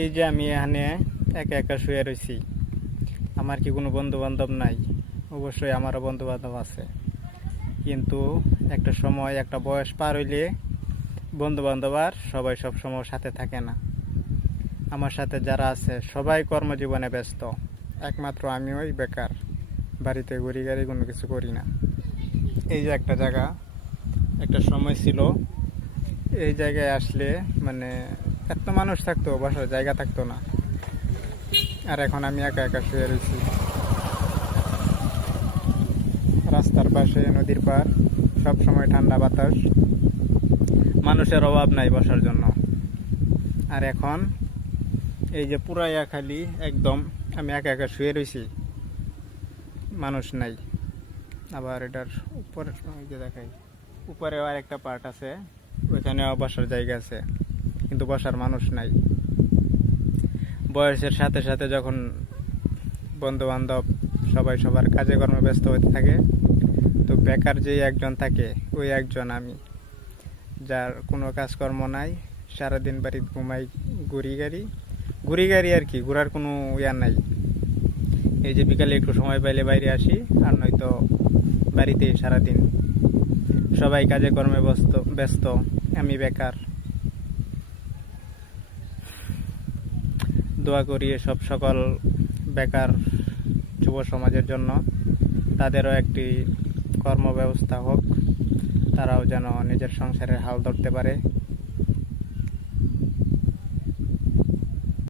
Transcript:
এই যে আমি এখানে একা একা শুয়ে রয়েছি। আমার কি কোনো বন্ধু বান্ধব নাই? অবশ্যই আমারও বন্ধু বান্ধব আছে, কিন্তু একটা সময় একটা বয়স পার হইলে বন্ধু বান্ধব আর সবাই সব সময় সাথে থাকে না। আমার সাথে যারা আছে সবাই কর্মজীবনে ব্যস্ত, একমাত্র আমি ওই বেকার, বাড়িতে ঘুরি গাড়ি কোনো কিছু করি না। এই যে একটা জায়গা, একটা সময় ছিল এই জায়গায় আসলে মানে এত মানুষ থাকতো, বসার জায়গা থাকতো না। আর এখন আমি একা একা শুয়ে রয়েছি রাস্তার পাশে, নদীর পার, সব সময় ঠান্ডা বাতাস, মানুষের অভাব নাই বসার জন্য। আর এখন এই যে পুরাইয়া খালি একদম আমি একা একা শুয়ে রয়েছি, মানুষ নাই। আবার এটার উপরে যে দেখাই, উপরেও আর একটা পার্ট আছে, ওইখানেও বসার জায়গা আছে, কিন্তু বসার মানুষ নাই। বয়সের সাথে সাথে যখন বন্ধু বান্ধব সবাই সবার কাজে কর্মে ব্যস্ত হতে থাকে, তো বেকার যে একজন থাকে ওই একজন আমি, যার কোনো কাজকর্ম নাই, সারাদিন বাড়িতে ঘুমাই, ঘুরি গাড়ি আর কি, ঘোরার কোনো ইয়া নাই। এই যে বিকালে একটু সময় পাইলে বাইরে আসি, আর নয়তো বাড়িতেই সারাদিন, সবাই কাজে কর্মে ব্যস্ত, আমি বেকার। দোয়া করি সব সকল বেকার যুব সমাজের জন্য, তাদেরও একটি কর্মব্যবস্থা হোক, তারাও যেন নিজের সংসারের হাল ধরতে পারে।